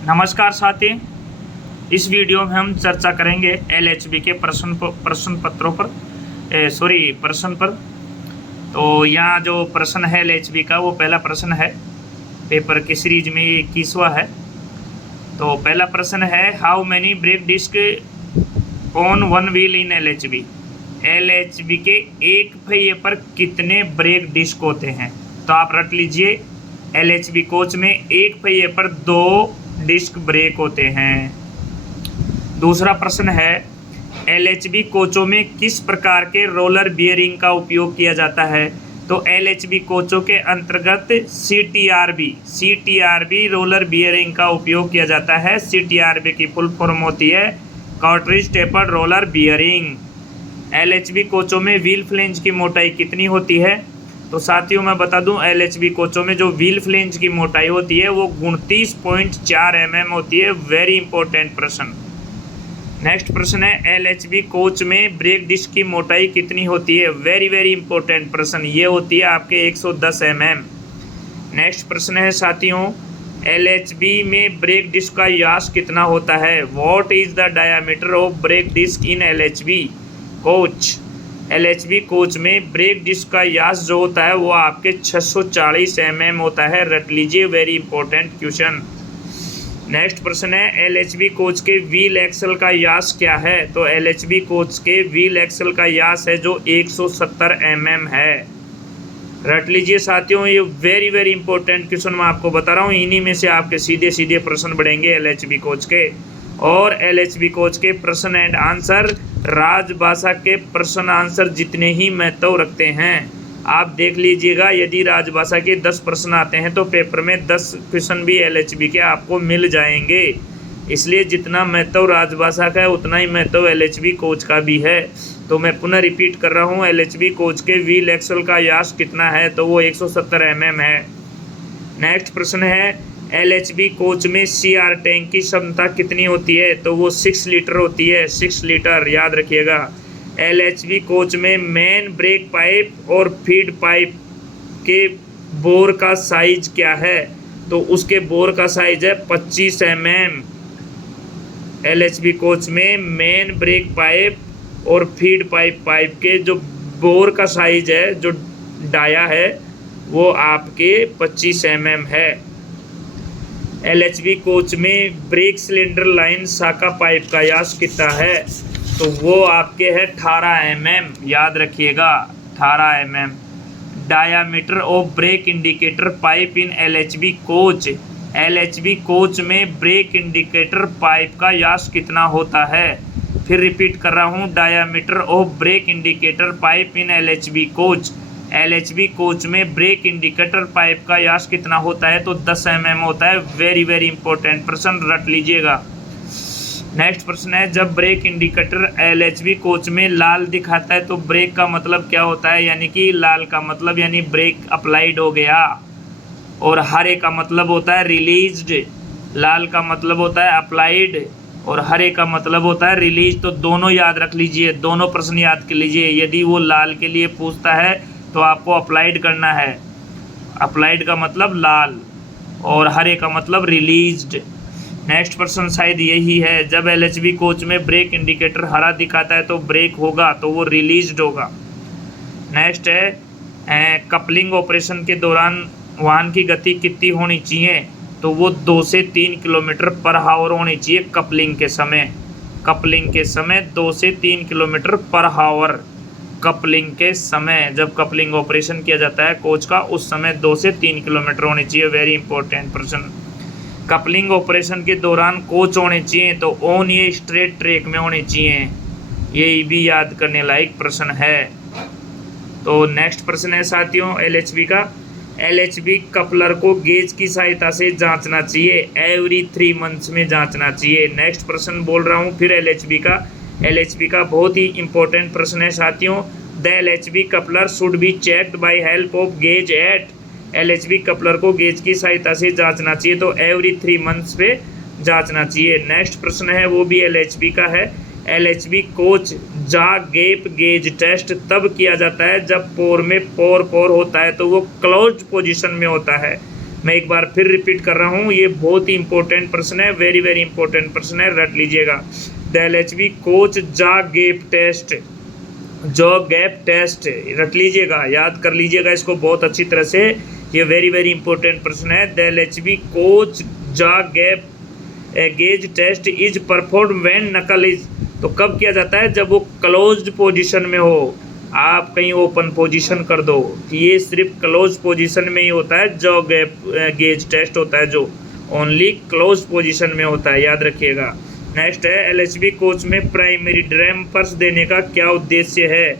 नमस्कार साथी, इस वीडियो में हम चर्चा करेंगे एलएचबी के प्रश्न पर। तो यहाँ जो प्रश्न है एलएचबी का, वो पहला प्रश्न है पेपर की सीरीज में, ये 21वां है। तो पहला प्रश्न है, how many brake disc on one wheel in LHB. LHB के एक पहिए पर कितने ब्रेक डिस्क होते हैं? तो आप रट लीजिए, एलएचबी कोच में एक पहिए पर 2 डिस्क ब्रेक होते हैं। दूसरा प्रश्न है, एलएचबी कोचों में किस प्रकार के रोलर बियरिंग का उपयोग किया जाता है? तो एलएचबी कोचों के अंतर्गत सीटीआरबी रोलर बियरिंग का उपयोग किया जाता है। सीटीआरबी की फुल फॉर्म होती है cartridge tapered roller bearing. LHB कोचों में व्हील फ्लेंज की मोटाई कितनी होती है? तो साथियों मैं बता दूं, एलएचबी कोचों में जो व्हील फ्लेंज की मोटाई होती है वो 29.4 mm होती है। वेरी इंपॉर्टेंट प्रश्न। नेक्स्ट प्रश्न है, एलएचबी कोच में ब्रेक डिस्क की मोटाई कितनी होती है? वेरी इंपॉर्टेंट प्रश्न, ये होती है आपके 110 mm। नेक्स्ट प्रश्न है साथियों, एलएचबी में ब्रेक डिस्क का व्यास कितना होता है? What is the diameter of brake disc in LHB coach. LHB coach में ब्रेक डिस्क का व्यास जो होता है वो आपके 640 mm होता है। रट लीजिए, वेरी इंपॉर्टेंट क्वेश्चन। नेक्स्ट प्रश्न है, एलएचबी कोच के व्हील एक्सल का व्यास क्या है? तो एलएचबी कोच के व्हील एक्सल का व्यास है जो 170 mm है। रट लीजिए साथियों, ये वेरी इंपॉर्टेंट क्वेश्चन मैं आपको बता रहा हूँ। इन्हीं में से आपके सीधे प्रश्न बढ़ेंगे एलएचबी कोच के। और एलएचबी कोच के प्रश्न एंड आंसर राजभाषा के प्रश्न आंसर जितने ही महत्व रखते हैं। आप देख लीजिएगा, यदि राजभाषा के 10 प्रश्न आते हैं तो पेपर में 10 क्वेश्चन भी एलएचबी के आपको मिल जाएंगे। इसलिए जितना महत्व राजभाषा का है उतना ही महत्व एलएचबी कोच का भी है। तो मैं पुनः रिपीट कर रहा हूँ, एलएचबी कोच के व्हील एक्सल का व्यास कितना है? तो वो 170 mm है। नेक्स्ट प्रश्न है, एलएचबी कोच में सीआर टैंक की क्षमता कितनी होती है? तो वो 6 लीटर होती है। 6 लीटर याद रखिएगा। एलएचबी कोच में मेन ब्रेक पाइप और फीड पाइप के बोर का साइज क्या है? तो उसके बोर का साइज है 25 mm। एलएचबी कोच में मेन ब्रेक पाइप और फीड पाइप के जो बोर का साइज है, जो डाया है, वो आपके 25 mm है। एलएचबी कोच में ब्रेक सिलेंडर लाइन शाखा पाइप का व्यास कितना है? तो वो आपके है 18 mm। याद रखिएगा, 18 mm। Diameter of brake indicator pipe in LHB coach. LHB coach में ब्रेक इंडिकेटर पाइप का व्यास कितना होता है? फिर रिपीट कर रहा हूँ, diameter of brake indicator pipe in LHB coach. LHB coach में ब्रेक इंडिकेटर पाइप का व्यास कितना होता है? तो 10 mm होता है। वेरी इंपॉर्टेंट प्रश्न, रट लीजिएगा। नेक्स्ट प्रश्न है, जब ब्रेक इंडिकेटर एलएचबी कोच में लाल दिखाता है तो ब्रेक का मतलब क्या होता है? यानी कि लाल का मतलब यानी ब्रेक अप्लाइड हो गया, और हरे का मतलब होता है रिलीज्ड। लाल का मतलब होता है अप्लाइड और हरे का मतलब होता है रिलीज। तो दोनों याद रख लीजिए, दोनों प्रश्न याद कर लीजिए। यदि वो लाल के लिए पूछता है तो आपको अप्लाइड करना है। अप्लाइड का मतलब लाल और हरे का मतलब रिलीज्ड। नेक्स्ट प्रश्न शायद यही है, जब एलएचबी कोच में ब्रेक इंडिकेटर हरा दिखाता है तो ब्रेक होगा, तो वो रिलीज्ड होगा। नेक्स्ट है, कपलिंग ऑपरेशन के दौरान वाहन की गति कितनी होनी चाहिए? तो वो 2 से 3 किलोमीटर पर आवर होनी चाहिए कपलिंग के समय। कपलिंग के समय 2 से 3 किलोमीटर पर आवर। कपलिंग के समय, जब कपलिंग ऑपरेशन किया जाता है कोच का, उस समय 2 से 3 किलोमीटर होनी चाहिए। वेरी इंपॉर्टेंट प्रश्न। कपलिंग ऑपरेशन के दौरान कोच होने चाहिए तो ऑन ये स्ट्रेट ट्रैक में होने चाहिए। ये भी याद करने लायक प्रश्न है। तो नेक्स्ट प्रश्न है साथियों एलएचबी का, एलएचबी कपलर को गेज की सहायता से जांचना चाहिए। एवरी 3 मंथ्स में जांचना चाहिए। नेक्स्ट प्रश्न बोल रहा हूँ फिर एलएचबी का बहुत ही इंपॉर्टेंट प्रश्न है साथियों, the LHB coupler should be checked by help of gauge at. LHB coupler को गेज की सहायता से जांचना चाहिए, तो एवरी 3 मंथ्स पे जांचना चाहिए। नेक्स्ट प्रश्न है वो भी एलएचबी का है, LHB coach jaw gap gauge test तब किया जाता है जब पोर में पोर होता है, तो वो क्लोज्ड पोजीशन में होता है। मैं एक बार फिर रिपीट कर रहा हूँ, ये बहुत ही इंपॉर्टेंट प्रश्न है, वेरी वेरी इंपॉर्टेंट प्रश्न है, रट लीजिएगा। The LHB coach jaw gap test, जो गैप टेस्ट, रट लीजिएगा, याद कर लीजिएगा इसको बहुत अच्छी तरह से, ये वेरी वेरी इंपॉर्टेंट प्रश्न है। The LHB coach jaw gap gauge test is perform when knuckle is, तो कब किया जाता है, जब वो क्लोज्ड पोजीशन में हो, आप कहीं ओपन पोजीशन कर दो, ये सिर्फ क्लोज पोजीशन में ही होता है जो गैप गेज टेस्ट होता है, जो ओनली क्लोज पोजीशन में होता है, याद रखिएगा। नेक्स्ट है LHB कोच में प्राइमरी डैम्पर्स देने का क्या उद्देश्य है,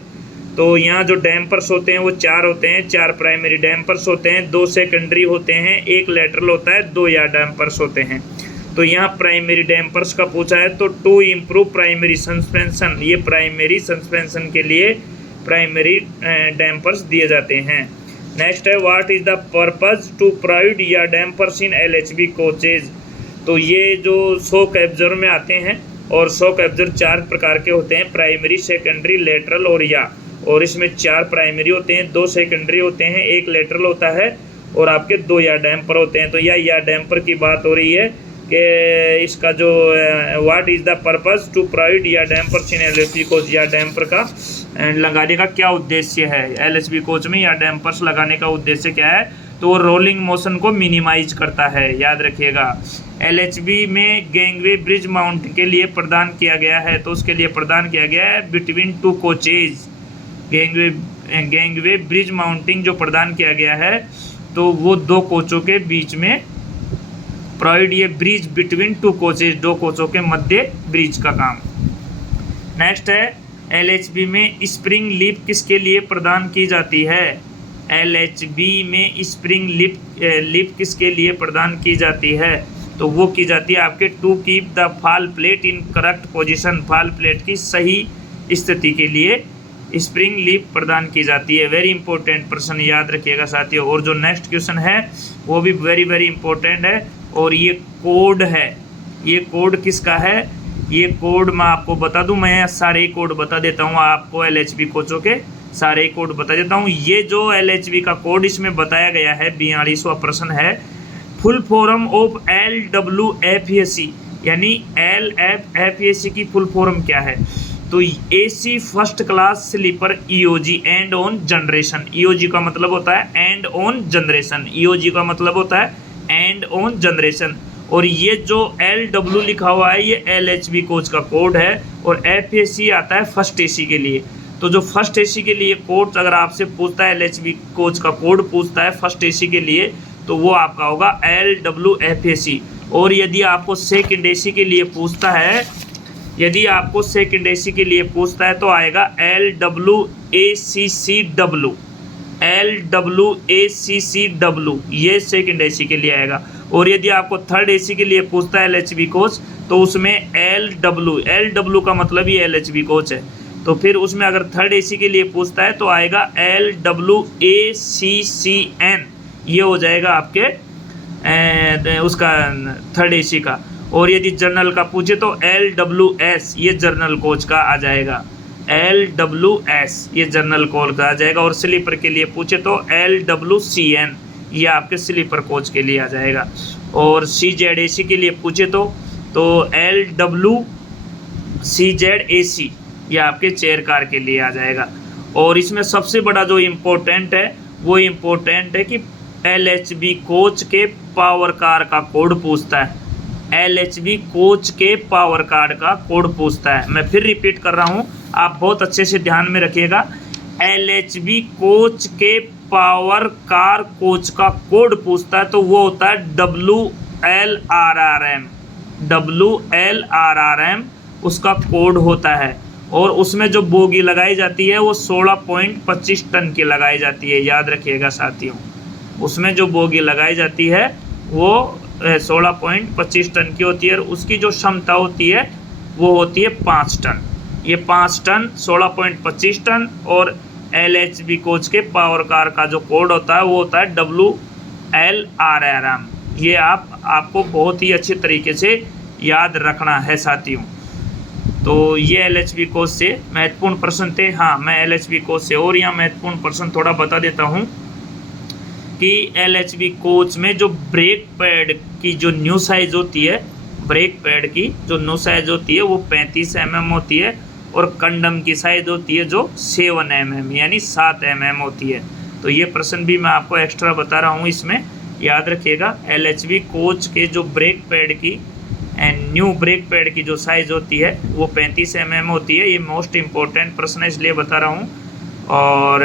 तो यहाँ जो डैम्पर्स होते हैं वो 4 होते हैं, 4 प्राइमरी डैम्पर्स होते हैं, 2 सेकेंडरी होते हैं, 1 लेटरल होता है, 2 यार डैम्पर्स होते हैं। तो यहाँ प्राइमरी डैम्पर्स का पूछा है, तो टू इम्प्रूव प्राइमरी सस्पेंशन, ये प्राइमरी सस्पेंशन के लिए प्राइमरी डैम्पर्स दिए जाते हैं। नेक्स्ट है what is the purpose to provide yaw dampers in LHB coaches, तो ये जो शॉक एब्जॉर्बर में आते हैं, और शॉक एब्जॉर्बर 4 प्रकार के होते हैं, प्राइमरी, सेकेंडरी, लेटरल और या, और इसमें 4 प्राइमरी होते हैं, 2 सेकेंडरी होते हैं, 1 लेटरल होता है, और आपके 2 या डैम्पर होते हैं। तो या डैम्पर की बात हो रही है कि इसका जो what is the purpose to provide yaw dampers in LHB coach, yaw damper का लगाने का क्या उद्देश्य है, LHB कोच में या डैम्पर्स लगाने का उद्देश्य क्या है, तो वो रोलिंग मोशन को मिनिमाइज करता है, याद रखिएगा। LHB में गैंगवे ब्रिज माउंट के लिए प्रदान किया गया है, तो उसके लिए प्रदान किया गया है between 2 coaches, gangway bridge mounting जो प्रदान किया गया है, तो वो 2 कोचों के बीच में प्रोवाइड, ये ब्रिज बिटवीन 2 कोचेज, 2 कोचों के मध्य ब्रिज का काम। नेक्स्ट है LHB में स्प्रिंग लिप किसके लिए प्रदान की जाती है, LHB में स्प्रिंग लिप किसके लिए प्रदान की जाती है, तो वो की जाती है आपके to keep the fall plate in correct position, fall plate की सही स्थिति के लिए स्प्रिंग लिप प्रदान की जाती है। वेरी इंपॉर्टेंट प्रश्न, याद रखिएगा साथियों। और जो नेक्स्ट क्वेश्चन है वो भी वेरी वेरी इंपॉर्टेंट है, और ये कोड है, ये कोड किसका है, ये कोड मैं आपको बता दूं, मैं सारे कोड बता देता हूं आपको, LHB कोचों के सारे कोड बता देता हूं। ये जो LHB का कोड इसमें बताया गया है, 42वां प्रश्न है, फुल फॉर्म ऑफ LWFAC, यानी LFAC की फुल फॉर्म क्या है, तो AC first class sleeper EOG end on generation, EOG का मतलब होता है एंड ऑन जनरेशन, EOG का मतलब होता है एंड ऑन जनरेशन। और ये जो LW लिखा हुआ है ये LHB कोच का कोड है, और FAC आता है फर्स्ट AC के लिए। तो जो फर्स्ट AC के लिए कोड अगर आपसे पूछता है, LHB कोच का कोड पूछता है फर्स्ट AC के लिए, तो वो आपका होगा LWFAC। और यदि आपको सेकंड AC के लिए पूछता है, यदि आपको सेकंड AC के लिए पूछता है तो आएगा LWACCW, LWACCW, ये सेकंड AC के लिए आएगा। और यदि आपको थर्ड AC के लिए पूछता है LHB कोच, तो उसमें LW का मतलब ही LHB कोच है, तो फिर उसमें अगर थर्ड AC के लिए पूछता है तो आएगा LWACCN, ये हो जाएगा आपके उसका थर्ड AC का। और यदि जर्नल का पूछे तो LWS, ये जर्नल कोच का आ जाएगा, LWS ये जर्नल कोच का आ जाएगा। और स्लीपर के लिए पूछे तो LWCN, ये आपके स्लीपर कोच के लिए आ जाएगा। और CZAC के लिए पूछे तो LWCZAC, ये आपके चेयर कार के लिए आ जाएगा। और इसमें सबसे बड़ा जो इम्पोर्टेंट है वो इम्पोर्टेंट है कि LHB कोच के पावर कार का कोड पूछता है, LHB कोच के पावर कार्ड का कोड पूछता है। मैं फिर रिपीट कर रहा हूँ, आप बहुत अच्छे से ध्यान में रखिएगा। LHB कोच के पावर कार कोच का कोड पूछता है तो वो होता है WLRRM, उसका कोड होता है। और उसमें जो बोगी लगाई जाती है वो 16.25 टन की लगाई जाती है, याद रखिएगा साथियों। उसमें जो बोगी लगाई जाती है वो 16.25 टन की होती है, और उसकी जो क्षमता होती है वो होती है 5 टन। ये 5 टन, 16.25 टन, और LHB कोच के पावर कार का जो कोड होता है वो होता है WLRRM। ये आपको बहुत ही अच्छे तरीके से याद रखना है साथियों। तो ये LHB कोच से महत्वपूर्ण प्रश्न थे। हाँ, मैं LHB कोच से और यहाँ महत्वपूर्ण प्रश्न थोड़ा बता देता हूँ कि LHV कोच में जो ब्रेक पैड की जो न्यू साइज़ होती है, ब्रेक पैड की जो न्यू साइज़ होती है वो 35 mm होती है और कंडम की साइज़ होती है जो 7 mm यानी 7 mm होती है। तो ये प्रश्न भी मैं आपको एक्स्ट्रा बता रहा हूँ, इसमें याद रखिएगा। LHV कोच के जो ब्रेक पैड की न्यू ब्रेक पैड की जो साइज़ होती है वो 35 mm होती है। ये मोस्ट इम्पोर्टेंट प्रश्न है इसलिए बता रहा हूँ। और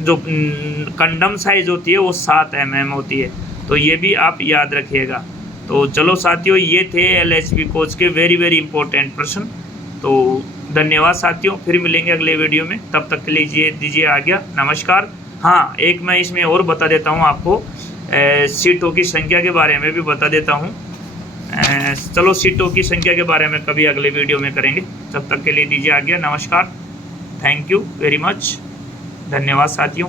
जो कंडम साइज़ होती है वो 7 mm होती है। तो ये भी आप याद रखिएगा। तो चलो साथियों, ये थे LHV कोच के वेरी इंपॉर्टेंट प्रश्न। तो धन्यवाद साथियों, फिर मिलेंगे अगले वीडियो में। तब तक के लिए दीजिए आज्ञा, नमस्कार। हाँ, एक मैं इसमें और बता देता हूँ आपको, सीटों की संख्या के बारे में भी बता देता हूँ। चलो सीटों की संख्या के बारे में कभी अगले वीडियो में करेंगे। तब तक के लिए दीजिए आज्ञा, नमस्कार। थैंक यू वेरी मच, धन्यवाद साथियों।